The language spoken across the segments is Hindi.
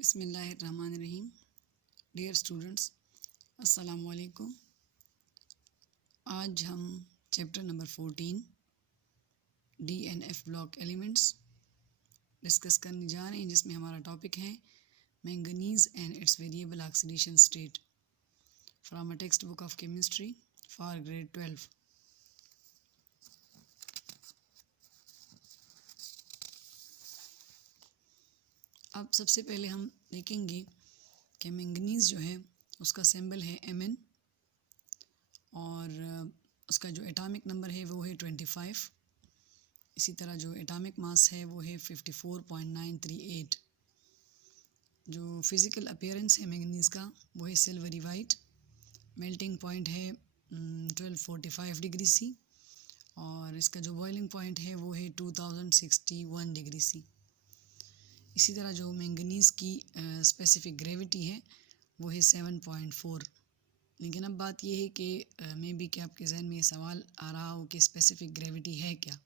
बिस्मिल्लाहिर्रहमानिर्रहीम। डियर स्टूडेंट्स, अस्सलाम वालेकुम। आज हम chapter number 14 DNF block elements discuss करने जा रहे हैं, जिसमें हमारा टॉपिक है manganese and it's variable oxidation state from a text book of chemistry for grade 12। अब सबसे पहले हम देखेंगे कि मैंगनीज़ जो है उसका सिंबल है Mn और उसका जो एटॉमिक नंबर है वो है 25। इसी तरह जो एटॉमिक मास है वो है 54.938। जो फिज़िकल अपीयरेंस है मैंगनीज़ का वो है सिल्वरी वाइट। मेल्टिंग पॉइंट है 1245 डिग्री सी और इसका जो बॉइलिंग पॉइंट है वो है 2061 डिग्री सी। इसी तरह जो मैंगनीज़ की स्पेसिफ़िक ग्रेविटी है वो है 7.4। लेकिन अब बात यह है कि मे बी कि आपके जहन में ये सवाल आ रहा हो कि स्पेसिफ़िक ग्रेविटी है क्या।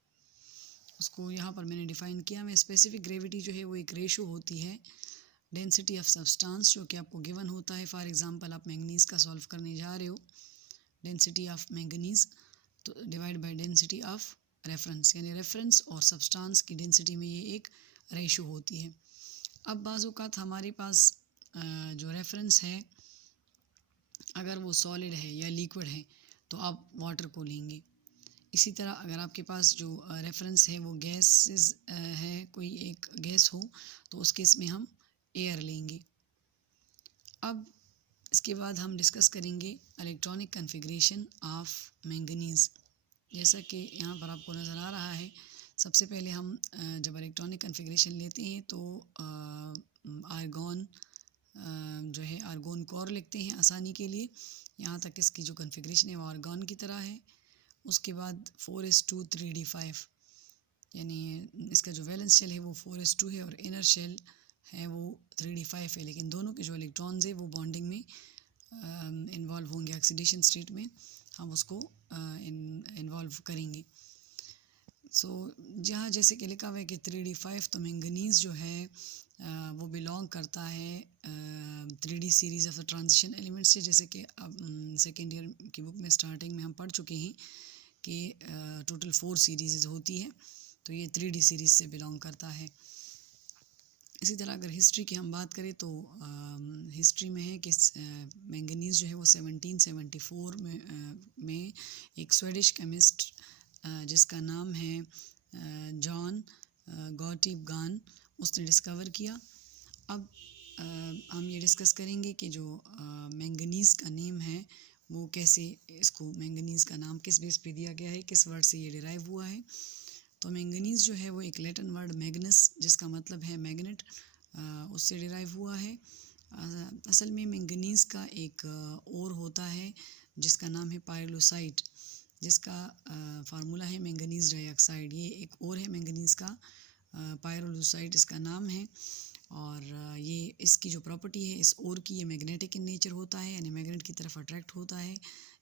उसको यहाँ पर मैंने डिफ़ाइन किया है। स्पेसिफ़िक ग्रेविटी जो है वो एक रेशो होती है डेंसिटी ऑफ सब्सटेंस जो कि आपको गिवन होता है। फॉर एग्जांपल आप मैंगनीज़ का सॉल्व करने जा रहे हो, डेंसिटी ऑफ मैंगनीज़ तो divide by density of reference, यानी रेफरेंस और सब्सटेंस की डेंसिटी में ये एक रेशो होती है। अब बाज़ औक़ात हमारे पास जो रेफरेंस है अगर वो सॉलिड है या लिक्विड है तो आप वाटर को लेंगे। इसी तरह अगर आपके पास जो रेफरेंस है वो गैसेस है, कोई एक गैस हो तो उस केस में हम एयर लेंगे। अब इसके बाद हम डिस्कस करेंगे इलेक्ट्रॉनिक कॉन्फ़िगरेशन ऑफ मैंगनीज़। जैसा कि यहाँ पर आपको नज़र आ रहा है, सबसे पहले हम जब इलेक्ट्रॉनिक कॉन्फ़िगरेशन लेते हैं तो आर्गॉन जो है आर्गॉन कोर लिखते हैं आसानी के लिए। यहाँ तक इसकी जो कॉन्फ़िगरेशन है वो आर्गॉन की तरह है। उसके बाद 4s2 3d5, यानी इसका जो वैलेंस शेल है वो 4s2 है और इनर शेल है वो 3d5 है। लेकिन दोनों के जो इलेक्ट्रॉन्स है वो बॉन्डिंग में इन्वॉल्व होंगे, ऑक्सीडेशन स्टेट में हम उसको इन्वॉल्व करेंगे। जहाँ जैसे कि लिखा हुआ है कि 3d5, तो मैंगनीज़ जो है वो बिलोंग करता है 3d series of the transition elements से। जैसे कि अब सेकेंड ईयर की बुक में स्टार्टिंग में हम पढ़ चुके हैं कि टोटल 4 सीरीज़ होती है, तो ये 3d सीरीज़ से बिलोंग करता है। इसी तरह अगर हिस्ट्री की हम बात करें तो हिस्ट्री में है कि मैंगनीज़ जो है वो 1774 में एक स्वीडिश केमिस्ट जिसका नाम है जॉन गॉटिब गान, उसने डिस्कवर किया। अब हम ये डिस्कस करेंगे कि जो मैंगनीज़ का नेम है वो कैसे, इसको मैंगनीज़ का नाम किस बेस पे दिया गया है, किस वर्ड से ये डिराइव हुआ है। तो मैंगनीज़ जो है वो एक लैटिन वर्ड मैग्नस, जिसका मतलब है मैग्नेट, उससे डिराइव हुआ है। असल में मैंगनीज़ का एक और होता है जिसका नाम है पायरोलसाइट, जिसका फार्मूला है मैंगनीज़ डाइऑक्साइड। ये एक और है मैंगनीज़ का, पायरोलसाइट इसका नाम है। और ये इसकी जो प्रॉपर्टी है इस ओर की, ये मैग्नेटिक इन नेचर होता है, यानी मैग्नेट की तरफ अट्रैक्ट होता है,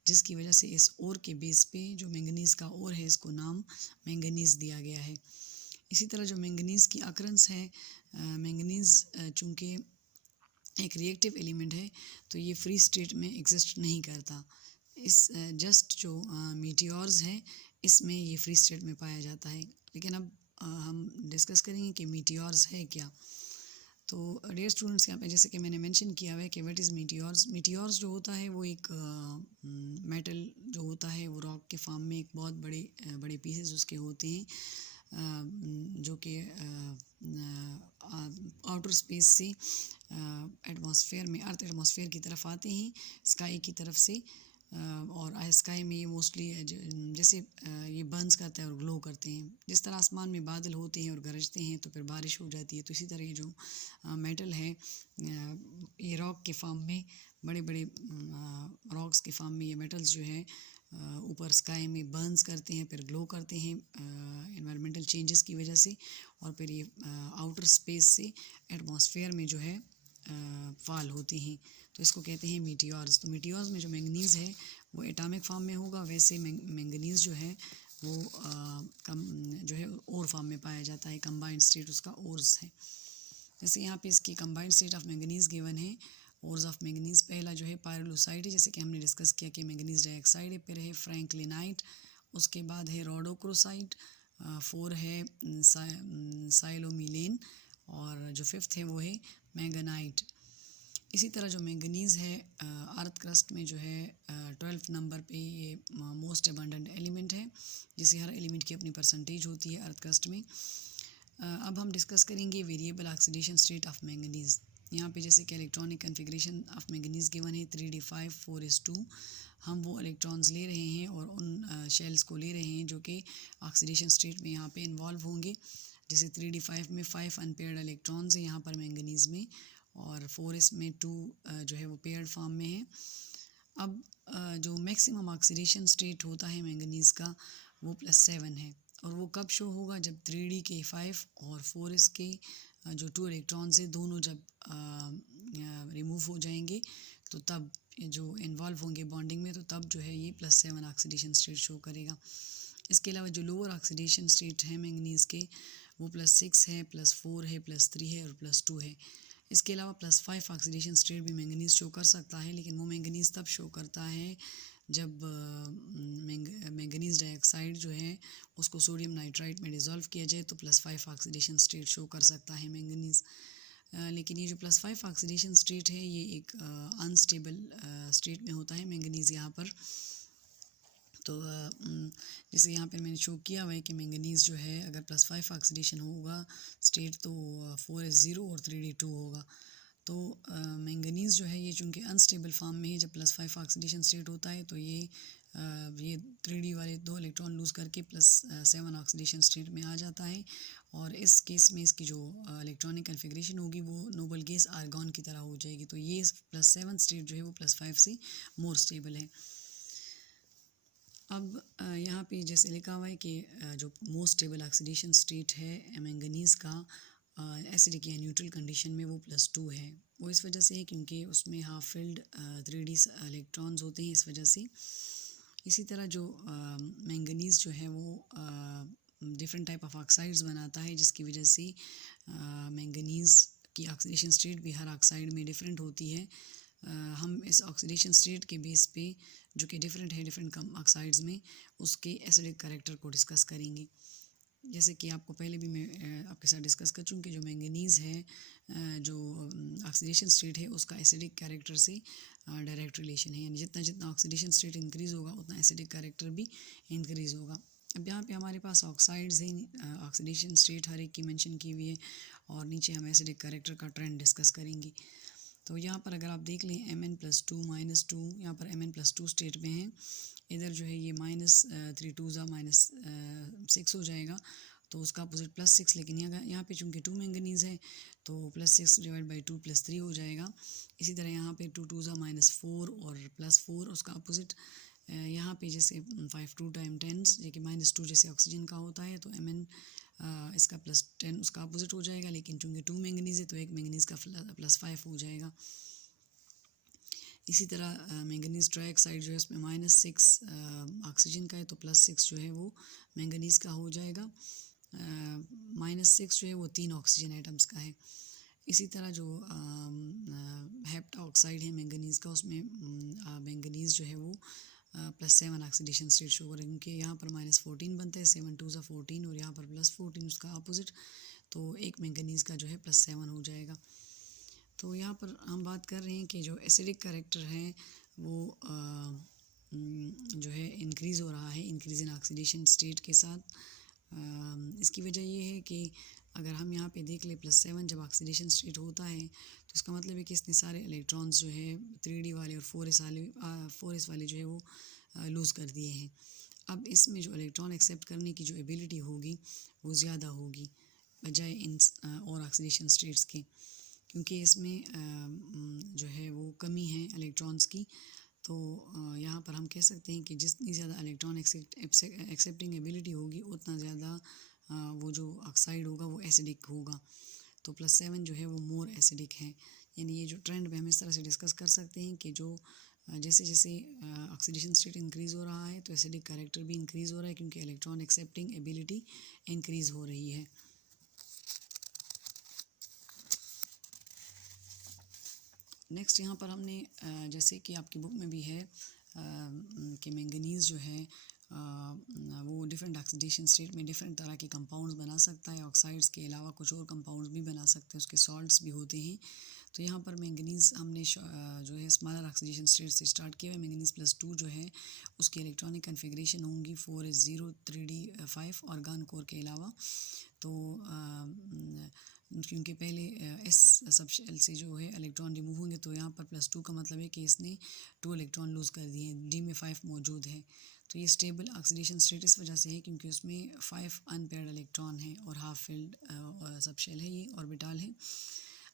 जिसकी वजह से इस ओर के बेस पे जो मैंगनीज़ का ओर है इसको नाम मैंगनीज़ दिया गया है। इसी तरह जो मैंगनीज़ की अकरेंस है, मैंगनीज़ चूँकि एक रिएक्टिव एलिमेंट है तो ये फ्री स्टेट में एग्जिस्ट नहीं करता। इस जस्ट जो मीटियोर्स हैं इसमें ये फ्री स्टेट में पाया जाता है। लेकिन अब हम डिस्कस करेंगे कि मीटियोर्स है क्या। तो डियर स्टूडेंट्स, यहाँ पे जैसे कि मैंने मेंशन किया हुआ है कि व्हाट इज़ मीटियोर्स। मीटियोर्स जो होता है वो एक मेटल जो होता है वो रॉक के फॉर्म में एक बहुत बड़े पीसेस उसके होते हैं, जो कि आउटर स्पेस से एटमॉस्फेयर में, अर्थ एटमॉस्फेयर की तरफ आते हैं स्काई की तरफ से। और स्काई में ये मोस्टली जैसे ये बर्न्स करता है और ग्लो करते हैं। जिस तरह आसमान में बादल होते हैं और गरजते हैं तो फिर बारिश हो जाती है, तो इसी तरह ये जो मेटल है ये रॉक के फॉर्म में, बड़े बड़े रॉक्स के फॉर्म में ये मेटल्स जो है ऊपर स्काई में बर्न्स करते हैं, फिर ग्लो करते हैं एनवायरमेंटल चेंजेस की वजह से, और फिर ये आउटर स्पेस से एटमॉस्फेयर में जो है फॉल होते हैं, तो इसको कहते हैं मीटियोर्स। तो मीटियोर्स में जो मैंगनीज़ है वो एटॉमिक फॉर्म में होगा, वैसे मैंगनीज़ जो है वो जो है और फॉर्म में पाया जाता है, कंबाइंड स्टेट उसका ओर्स है। जैसे यहाँ पे इसकी combined state of manganese given है। ओर्स ऑफ मैंगनीज़ पहला जो है पायरोलुसाइड है, जैसे कि हमने डिस्कस किया कि मैंगनीज़ डाइऑक्साइड है, फिर है फ्रैंकलिनाइट, उसके बाद है रोडोक्रोसाइड, 4 है साइलोमिलेन, और जो 5th है वो है मैंगनाइट। इसी तरह जो मैंगनीज़ है अर्थ क्रस्ट में जो है 12th नंबर पे ये मोस्ट अबंडेंट एलिमेंट है, जिसे हर एलिमेंट की अपनी परसेंटेज होती है अर्थ क्रस्ट में। अब हम डिस्कस करेंगे variable oxidation state of manganese. यहाँ पे जैसे कि electronic configuration of manganese given है 3d5 4s2। हम वो इलेक्ट्रॉन्स ले रहे हैं और उन शेल्स को ले रहे हैं जो कि ऑक्सीडेशन स्टेट में यहाँ पे इन्वॉल्व होंगे। जैसे 3d5 में 5 अनपेयर्ड इलेक्ट्रॉन्स हैं यहाँ पर मैंगनीज़ में, और 4s में 2 जो है वो पेयर्ड फॉर्म में है। अब जो मैक्सिमम ऑक्सीडेशन स्टेट होता है मैंगनीज़ का वो +7 है, और वो कब शो होगा, जब 3d के 5 और 4s के जो 2 इलेक्ट्रॉन्स हैं दोनों जब रिमूव हो जाएंगे, तो तब जो इन्वॉल्व होंगे बॉन्डिंग में, तो तब जो है ये +7 ऑक्सीडेशन स्टेट शो करेगा। इसके अलावा जो लोअर ऑक्सीडेशन स्टेट है मैंगनीज़ के वो +6 है, +4 है, +3 है और +2 है। इसके अलावा +5 ऑक्सीडेशन स्टेट भी मैंगनीज़ शो कर सकता है, लेकिन वो मैंगनीज़ तब शो करता है जब मैंगनीज़ डाइऑक्साइड जो है उसको सोडियम नाइट्राइट में डिज़ोल्व किया जाए, तो +5 ऑक्सीडेशन स्टेट शो कर सकता है मैंगनीज़। लेकिन ये जो +5 ऑक्सीडेशन स्टेट है ये एक अनस्टेबल स्टेट में होता है मैंगनीज़ यहाँ पर। तो जैसे यहाँ पे मैंने शो किया हुआ है कि मैंगनीज़ जो है अगर +5 ऑक्सीडेशन होगा स्टेट, तो 4s0 और 3d2 होगा। तो मैंगनीज़ जो है ये चूँकि अनस्टेबल फॉर्म में है, जब +5 ऑक्सीडेशन स्टेट होता है तो ये 3d वाले 2 इलेक्ट्रॉन लूज़ करके +7 ऑक्सीडेशन स्टेट में आ जाता है, और इस केस में इसकी जो इलेक्ट्रॉनिक कन्फिग्रेशन होगी वो नोबल गैस आर्गॉन की तरह हो जाएगी। तो ये +7 स्टेट जो है वो +5 से मोर स्टेबल है। अब यहाँ पे जैसे लिखा हुआ है कि जो मोस्ट स्टेबल ऑक्सीडेशन स्टेट है मैंगनीज़ का एसिडिक या न्यूट्रल कंडीशन में वो +2 है। वो इस वजह से है क्योंकि उसमें हाफ फिल्ड 3d इलेक्ट्रॉन्स होते हैं, इस वजह से। इसी तरह जो मैंगनीज़ जो है वो डिफरेंट टाइप ऑफ ऑक्साइड्स बनाता है, जिसकी वजह से मैंगनीज़ की ऑक्सीडेशन स्टेट भी हर ऑक्साइड में डिफरेंट होती है। हम इस ऑक्सीडेशन स्टेट के बेस पे जो कि डिफरेंट है डिफरेंट ऑक्साइड्स में, उसके एसिडिक कैरेक्टर को डिस्कस करेंगे। जैसे कि आपको पहले भी मैं आपके साथ डिस्कस कर चूँकि जो मैंगनीज़ है जो ऑक्सीडेशन स्टेट है उसका एसिडिक कैरेक्टर से डायरेक्ट रिलेशन है, यानी जितना जितना ऑक्सीडेशन स्टेट इंक्रीज़ होगा उतना एसिडिक कैरेक्टर भी इंक्रीज़ होगा। अब यहाँ पे हमारे पास ऑक्साइड्स हैं, ऑक्सीडेशन स्टेट हर एक की मेंशन की हुई है, और नीचे हम एसिडिक कैरेक्टर का ट्रेंड डिस्कस करेंगे। तो यहाँ पर अगर आप देख लें Mn+2 -2, यहाँ पर Mn+2 स्टेट में है, इधर जो है ये -3 2 -6 हो जाएगा, तो उसका अपोजिट +6, लेकिन यहाँ पे चूँकि 2 मैंगनीज़ है तो +6 / 2 +3 हो जाएगा। इसी तरह यहाँ पे 2 2 -4 और +4 उसका अपोजिट। यहाँ पे जैसे 5 2 × 10 जो कि -2 जैसे ऑक्सीजन का होता है, तो Mn इसका +10 उसका अपोजिट हो जाएगा, लेकिन चूँकि 2 मैंगनीज़ है तो एक मैंगनीज़ का +5 हो जाएगा। इसी तरह मैंगनीज़ ट्राइऑक्साइड जो है उसमें -6 ऑक्सीजन का है, तो +6 जो है वो मैंगनीज़ का हो जाएगा। -6 जो है वो 3 ऑक्सीजन एटम्स का है। इसी तरह जो हेप्टा ऑक्साइड है मैंगनीज़ का, उसमें मैंगनीज़ जो है वो +7 ऑक्सीडेशन स्टेट शो करेंगे, क्योंकि यहाँ पर -14 बनता है, 7 2 14 और यहाँ पर +14 उसका अपोजिट, तो एक मैंगनीज़ का जो है +7 हो जाएगा। तो यहाँ पर हम बात कर रहे हैं कि जो एसिडिक कैरेक्टर है वो जो है इंक्रीज़ हो रहा है, इंक्रीज़ इन ऑक्सीडेशन स्टेट के साथ। इसकी वजह ये है कि अगर हम यहाँ पे देख ले +7 जब ऑक्सीडेशन स्टेट होता है तो इसका मतलब है कि इसने सारे इलेक्ट्रॉन्स जो है 3d वाले और 4s वाले जो है वो लूज़ कर दिए हैं। अब इसमें जो इलेक्ट्रॉन एक्सेप्ट करने की जो एबिलिटी होगी वो ज़्यादा होगी बजाय इन और ऑक्सीडेशन स्टेट्स के, क्योंकि इसमें जो है वो कमी है इलेक्ट्रॉन्स की। तो यहाँ पर हम कह सकते हैं कि जितनी ज़्यादा इलेक्ट्रॉन एक्सेप्टिंग एबिलिटी होगी उतना ज़्यादा वो जो ऑक्साइड होगा वो एसिडिक होगा। तो +7 जो है वो मोर एसिडिक है। यानी ये जो ट्रेंड में हम इस तरह से डिस्कस कर सकते हैं कि जो जैसे जैसे ऑक्सीडेशन स्टेट इंक्रीज़ हो रहा है तो एसिडिक कैरेक्टर भी इंक्रीज़ हो रहा है, क्योंकि इलेक्ट्रॉन एक्सेप्टिंग एबिलिटी इंक्रीज़ हो रही है। नेक्स्ट यहाँ पर हमने जैसे कि आपकी बुक में भी है कि मैंगनीज़ जो है वो डिफरेंट ऑक्सीडेशन स्टेट में डिफरेंट तरह के कंपाउंड्स बना सकता है। ऑक्साइड्स के अलावा कुछ और कंपाउंड्स भी बना सकते हैं, उसके सॉल्ट्स भी होते हैं। तो यहाँ पर मैंगनीज़ हमने जो है स्मॉलर ऑक्सीडेशन स्टेट से स्टार्ट किया है। मैंगनीज़ +2 जो है उसकी इलेक्ट्रॉनिक कन्फिग्रेशन होंगी 4s0 3d5 ऑर्गन कोर के अलावा। तो क्योंकि पहले एस सब शेल से जो है इलेक्ट्रॉन रिमूव होंगे, तो यहाँ पर +2 का मतलब है कि इसने 2 इलेक्ट्रॉन लूज़ कर दिए, डी में 5 मौजूद है। तो ये स्टेबल ऑक्सीडेशन स्टेट इस वजह से है क्योंकि उसमें 5 अनपेयर्ड इलेक्ट्रॉन है और हाफ फिल्ड सब शेल है, ये ऑर्बिटल है।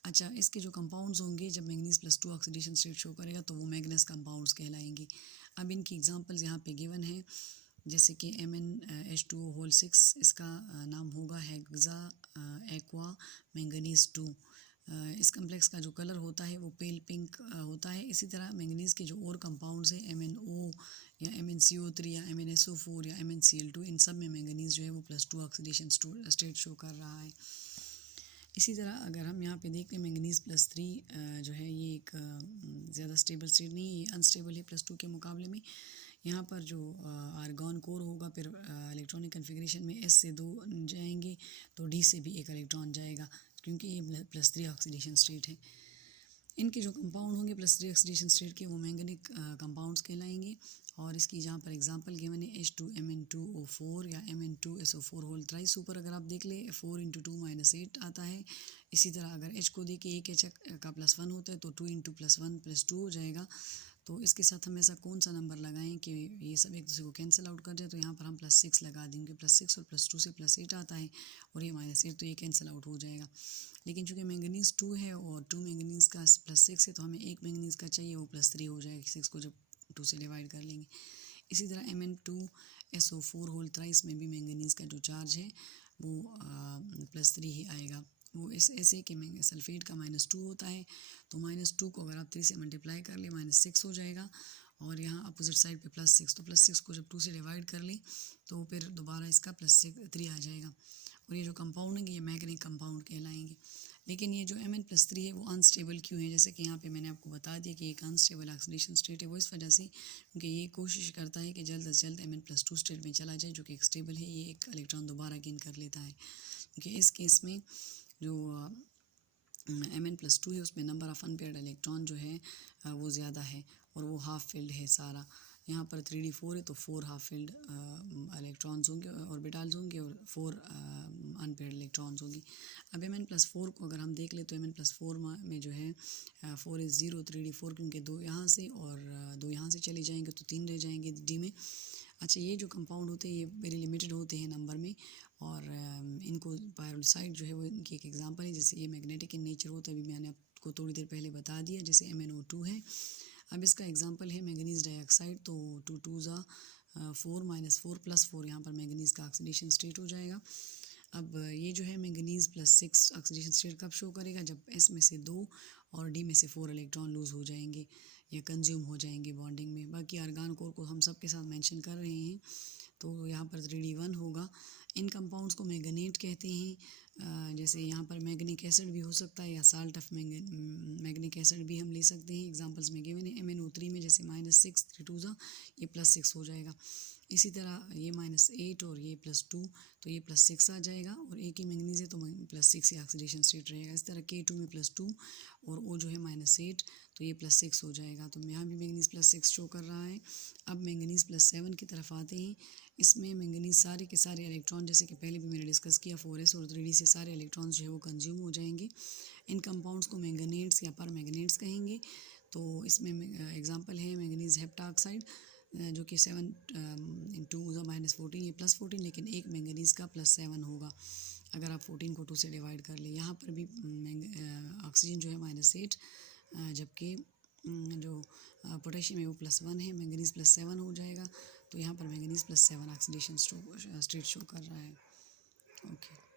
अच्छा, इसके जो कंपाउंड्स होंगे जब मैंगनीज़ +2 ऑक्सीडेशन स्टेट शो करेगा तो वो मैग्नेस कंपाउंड्स कहलाएंगे। अब इनकी एग्जांपल्स यहाँ पे गिवन है, जैसे कि MnH2O6 इसका नाम होगा हेक्सा एक्वा मैंगनीज़ 2। इस कम्प्लेक्स का जो कलर होता है वो पेल पिंक होता है। इसी तरह मैंगनीज़ के जो और कंपाउंड्स हैं MnO या MnCO3 या MnSO4 या MnCl2, इन सब में मैंगनीज़ जो है वो +2 ऑक्सीडेशन स्टेट शो कर रहा है। इसी तरह अगर हम यहाँ पे देखते हैं मैंगनीज़ +3 जो है ये एक ज़्यादा स्टेबल स्टेट नहीं है, ये अनस्टेबल है +2 के मुकाबले में। यहाँ पर जो आर्गॉन कोर होगा फिर इलेक्ट्रॉनिक कन्फिग्रेशन में S से 2 जाएंगे तो D से भी एक इलेक्ट्रॉन जाएगा क्योंकि ये +3 ऑक्सीडेशन स्टेट है। इनके जो कंपाउंड होंगे +3 ऑक्सीडेशन स्टेट के वो मैंगनिक कंपाउंड्स कहलाएंगे। और इसकी जहाँ पर एग्जांपल गिवन है H2Mn2O4 या Mn2SO4 होल थ्राइस ऊपर अगर आप देख ले 4 × 2 - 8 आता है। इसी तरह अगर H को देखे एक H का +1 होता है तो 2 × +1 +2 हो जाएगा। तो इसके साथ हम ऐसा कौन सा नंबर लगाएं कि ये सब एक दूसरे को कैंसिल आउट कर जाए, तो यहाँ पर हम +6 लगा देंगे। +6 और +2 से +8 आता है और ये -8 तो ये कैंसिल आउट हो जाएगा। लेकिन चूँकि मैंगनीज़ 2 है और 2 मैंगनीज़ का +6 है तो हमें एक मैंगनीज़ का चाहिए, वो +3 हो जाएगा 6 को जब 2 से डिवाइड कर लेंगे। इसी तरह Mn2SO4 होल थ्राइस में भी मैंगनीज़ का जो चार्ज है वो +3 ही आएगा। वो इस ऐसे कि सल्फेट का -2 होता है तो -2 को अगर आप 3 से मल्टीप्लाई कर ले -6 हो जाएगा। और यहाँ अपोजिट साइड पे +6, तो +6 को जब 2 से डिवाइड कर ले तो फिर दोबारा इसका +3 आ जाएगा। और ये जो कंपाउंड है ये मैग्नेटिक कंपाउंड कहलाएंगे। लेकिन ये जो Mn+3 है वो अनस्टेबल क्यों है, जैसे कि यहाँ पे मैंने आपको बता दिया कि एक अनस्टेबल ऑक्सीडेशन स्टेट है। वो इस वजह से क्योंकि ये कोशिश करता है कि जल्द से जल्द Mn+2 स्टेट में चला जाए, जो कि एक स्टेबल है, ये एक इलेक्ट्रॉन दोबारा गेन कर लेता है। क्योंकि इस केस में जो Mn+2 है उसमें नंबर ऑफ़ अनपेयर्ड इलेक्ट्रॉन जो है वो ज़्यादा है और वो हाफ फिल्ड है सारा। यहाँ पर 3d4 है तो 4 हाफ फिल्ड इलेक्ट्रॉन्स होंगे, ऑर्बिटल्स होंगे और 4 अनपेयर्ड इलेक्ट्रॉन्स होंगी। अब Mn+4 को अगर हम देख ले तो Mn+4 में जो है 4s0 3d4, क्योंकि 2 यहाँ से और 2 यहाँ से चले जाएंगे तो 3 रह जाएंगे D में। अच्छा, ये जो कंपाउंड होते हैं ये वेरी लिमिटेड होते हैं नंबर में और इनको पायरोसाइड जो है वो इनकी एक एग्जांपल है। जैसे ये मैग्नेटिक इन नेचर होता है, अभी मैंने आपको थोड़ी देर पहले बता दिया, जैसे MnO2 है। अब इसका एग्जांपल है मैंगनीज़ डाइऑक्साइड, तो 2 2 4 -4 +4 यहाँ पर मैंगनीज़ का ऑक्सीडेशन स्टेट हो जाएगा। अब ये जो है मैंगनीज़ +6 ऑक्सीडेशन स्टेट कब शो करेगा, जब S में से 2 और D में से 4 इलेक्ट्रॉन लूज़ हो जाएंगे या कंज्यूम हो जाएंगे बॉन्डिंग में। बाकी आर्गन कोर को हम सब के साथ मेंशन कर रहे हैं, तो यहाँ पर 3d1 होगा। इन कंपाउंड्स को मैंगनेट कहते हैं। जैसे यहाँ पर मैग्निक एसिड भी हो सकता है या साल्ट ऑफ मैग्निक एसिड भी हम ले सकते हैं। एग्जांपल्स में गिवन है MnO3 में जैसे -6 3 2 ये +6 हो जाएगा। इसी तरह ये -8 और ये +2 तो ये +6 आ जाएगा और एक ही मैंगनीज़ है तो +6 ही ऑक्सीडेशन स्टेट रहेगा। इस तरह K2 में +2 और O जो है -8 तो ये +6 हो जाएगा। तो यहाँ भी मैंगनीज़ +6 शो कर रहा है। अब मैंगनीज़ +7 की तरफ आते हैं। इसमें मैंगनीज़ सारे के सारे इलेक्ट्रॉन, जैसे कि पहले भी मैंने डिस्कस किया, 4s और 3d से सारे इलेक्ट्रॉन्स जो है वो कंज्यूम हो जाएंगे। इन कंपाउंड्स को मैंगनेट्स या पर मैंगनेट्स कहेंगे। तो इसमें एग्जांपल है मैंगनीज़ हेप्टाक्साइड जो कि 7 × 2 -14 ये +14, लेकिन एक मैंगनीज़ का +7 होगा अगर आप 14 को 2 से डिवाइड कर ले। यहाँ पर भी ऑक्सीजन जो है -8, जबकि जो पोटेशियम है वो +1 है, मैंगनीज़ +7 हो जाएगा। तो यहाँ पर मैंगनीज़ +7 ऑक्सीडेशन स्टेट शो कर रहा है। ओके।